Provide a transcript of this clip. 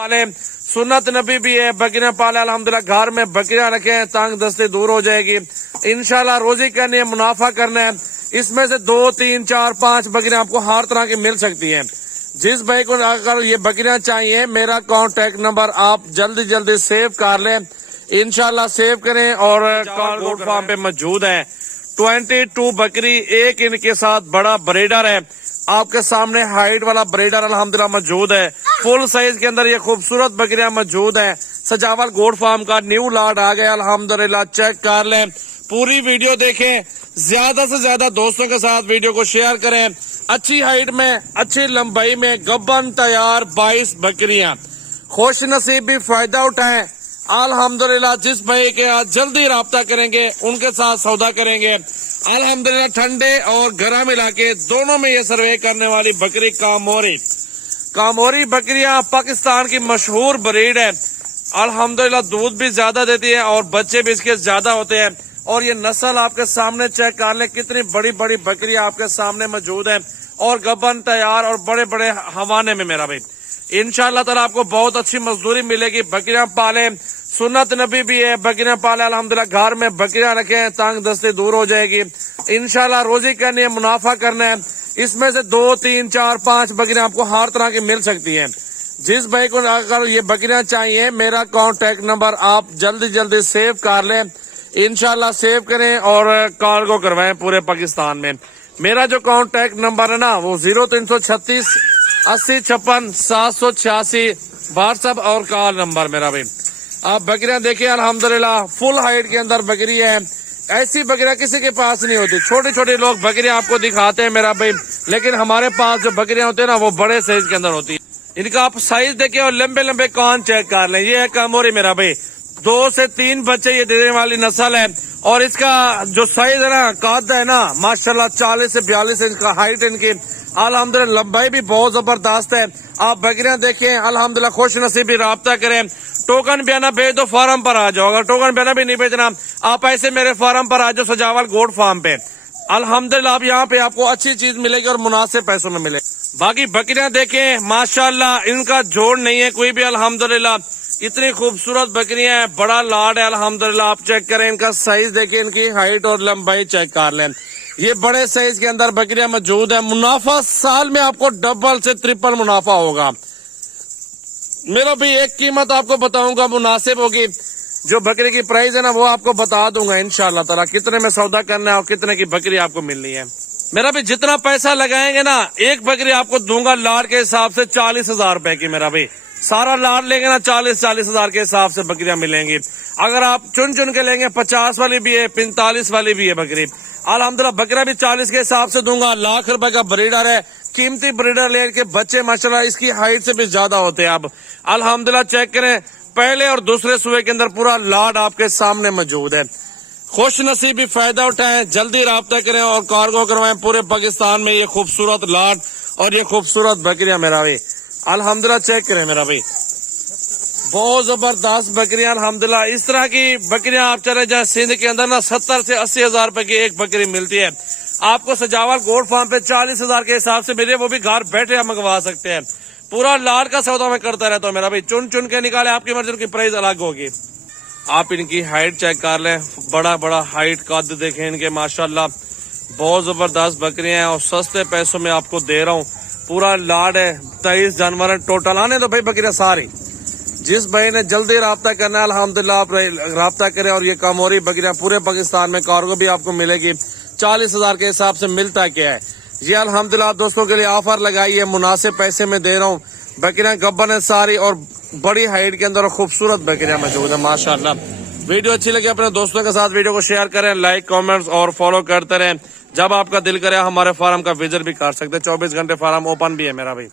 पाले, सुन्नत नबी भी है, बकरियां पाले अल्हम्दुलिल्लाह। घर में बकरियां रखे, तंग दस्ती दूर हो जाएगी। इंशाल्लाह रोजी करनी है, मुनाफा करना है। इसमें से 2, 3, 4, 5 बकरियां आपको हर तरह की मिल सकती हैं। जिस भाई को अगर ये बकरियां चाहिए, मेरा कॉन्टेक्ट नंबर आप जल्दी जल्दी सेव कर लें, इंशाल्लाह सेव करें। और गोट फार्म पे मौजूद है 22 बकरी, एक इनके साथ बड़ा ब्रीडर है। आपके सामने हाइट वाला ब्रीडर अल्हम्दुलिल्लाह मौजूद है। फुल साइज के अंदर ये खूबसूरत बकरियां मौजूद है। सजावल गोट फार्म का न्यू लॉट आ गया अल्हम्दुलिल्लाह। चेक कर लें, पूरी वीडियो देखें, ज्यादा से ज्यादा दोस्तों के साथ वीडियो को शेयर करें। अच्छी हाइट में, अच्छी लंबाई में गब्बन तैयार 22 बकरियां। खुश नसीब भी फायदा उठाएं अल्हम्दुलिल्लाह। जिस भाई के साथ जल्दी राब्ता करेंगे, उनके साथ सौदा करेंगे अल्हम्दुलिल्लाह। ठंडे और गर्म इलाके दोनों में ये सर्वे करने वाली बकरी कामोरी बकरियां पाकिस्तान की मशहूर ब्रीड है अल्हम्दुलिल्लाह। दूध भी ज्यादा देती है और बच्चे भी इसके ज्यादा होते हैं। और ये नस्ल आपके सामने चेक कर ले, कितनी बड़ी बड़ी बकरियां आपके सामने मौजूद है और गबन तैयार और बड़े बड़े हवाने में। मेरा भाई इंशाल्लाह ताला आपको बहुत अच्छी मजदूरी मिलेगी। बकरियां पाले, सुन्नत नबी भी है, बकरियां पाले अल्हम्दुलिल्लाह। घर में बकरियां रखे, तंग दस्ती दूर हो जाएगी। इंशाल्लाह रोजी करनी है, मुनाफा करना है। इसमें से 2, 3, 4, 5 बकरियां आपको हर तरह की मिल सकती हैं। जिस भाई को अगर ये बकरियां चाहिए, मेरा कॉन्टेक्ट नंबर आप जल्दी जल्दी सेव कर लें, इंशाल्लाह सेव करें और कार्गो करवाएं पूरे पाकिस्तान में। मेरा जो कॉन्टेक्ट नंबर है ना, वो 0336 80 56 786 व्हाट्सएप और कॉल नंबर मेरा भाई। आप बकरियां देखिए अल्हम्दुलिल्लाह, फुल हाइट के अंदर बकरी है। ऐसी बकरियां किसी के पास नहीं होती। छोटे छोटे लोग बकरियां आपको दिखाते हैं मेरा भाई, लेकिन हमारे पास जो बकरियां होती है ना, वो बड़े साइज के अंदर होती है। इनका आप साइज देखिए और लंबे लंबे कान चेक कर लें। ये है कामोरी मेरा भाई, 2 से 3 बच्चे ये देने वाली नस्ल है। और इसका जो साइज है ना, कद है ना, माशाल्लाह 40 से 42 इंच का हाइट इनकी अल्हम्दुलिल्लाह। लंबाई भी बहुत जबरदस्त है। आप बकरियां देखें अल्हम्दुलिल्लाह, खुश नसीबी राब्ता करें। टोकन बयाना भेज दो, फार्म पर आ जाओ। अगर टोकन बयाना भी नहीं भेजना, आप ऐसे मेरे फार्म पर आ जाओ, सजावल गोट फार्म पे अल्हम्दुलिल्लाह। आप यहाँ पे आपको अच्छी चीज मिलेगी और मुनासिब पैसों में मिलेगी। बाकी बकरियां देखें माशाल्लाह, इनका जोड़ नहीं है कोई भी अल्हम्दुलिल्लाह। इतनी खूबसूरत बकरियां हैं, बड़ा लाड है अल्हम्दुलिल्लाह। आप चेक करें, इनका साइज देखें, इनकी हाइट और लंबाई चेक कर लें। ये बड़े साइज के अंदर बकरियां मौजूद है। मुनाफा साल में आपको डबल से ट्रिपल मुनाफा होगा मेरा भी। एक कीमत आपको बताऊंगा मुनासिब होगी, जो बकरी की प्राइस है ना, वो आपको बता दूंगा इंशाल्लाह ताला, कितने में सौदा करना है और कितने की बकरी आपको मिलनी है। मेरा भी जितना पैसा लगाएंगे ना, एक बकरी आपको दूंगा लाड के हिसाब से 40,000 रुपए की। मेरा भाई सारा लाड लेंगे ना, 40 हजार के हिसाब से बकरियां मिलेंगी। अगर आप चुन चुन के लेंगे, 50 वाली भी है, 45 वाली भी है बकरी अल्हम्दुलिल्लाह। बकरा भी 40 के हिसाब से दूंगा। लाख रुपए का ब्रीडर है, कीमती ब्रीडर लेके बच्चे माशाल्लाह इसकी हाइट से भी ज्यादा होते हैं। अब अल्हम्दुलिल्लाह चेक करें, पहले और दूसरे सूबे के अंदर पूरा लाड आपके सामने मौजूद है। खुश नसीबी फायदा उठाएं, जल्दी राब्ता करें और कार्गो करवाएं पूरे पाकिस्तान में। ये खूबसूरत लाड और ये खूबसूरत बकरियां मेरा भाई अल्हम्दुलिल्लाह चेक करें मेरा भाई, बहुत जबरदस्त बकरियां अल्हम्दुलिल्लाह। इस तरह की बकरियां आप चले जाए सिंध के अंदर ना, 70 से 80 हजार रुपए की एक बकरी मिलती है। आपको सजावल गोट फार्म पे 40,000 के हिसाब से मिले, वो भी घर बैठे आप मंगवा सकते हैं। पूरा लाड का सौदा मैं करता रहता हूँ मेरा भाई, चुन चुन के निकाले, आपकी मर्जी की प्राइस अलग होगी। आप इनकी हाइट चेक कर लें, बड़ा बड़ा हाइट कद देखें इनके माशाल्लाह, बहुत जबरदस्त बकरियां हैं और सस्ते पैसों में आपको दे रहा हूँ। पूरा लाड है, 23 जानवर है टोटल। आने तो भाई बकरियां सारी, जिस भाई ने जल्दी राब्ता करना है अल्हम्दुलिल्लाह आप राब्ता करें। और ये कामोरी बकरियां पूरे पाकिस्तान में कार्गो भी आपको मिलेगी। 40,000 के हिसाब से मिलता क्या है ये अल्हम्दुलिल्लाह दोस्तों के लिए ऑफर लगाई है, मुनासिब पैसे में दे रहा हूँ। बकरियां गब्बन है सारी और बड़ी हाइट के अंदर खूबसूरत बकरियां मौजूद है माशाल्लाह। वीडियो अच्छी लगी अपने दोस्तों के साथ वीडियो को शेयर करें, लाइक कमेंट्स और फॉलो करते रहें। जब आपका दिल करे हमारे फार्म का विजिट भी कर सकते हैं। 24 घंटे फार्म ओपन भी है मेरा भाई।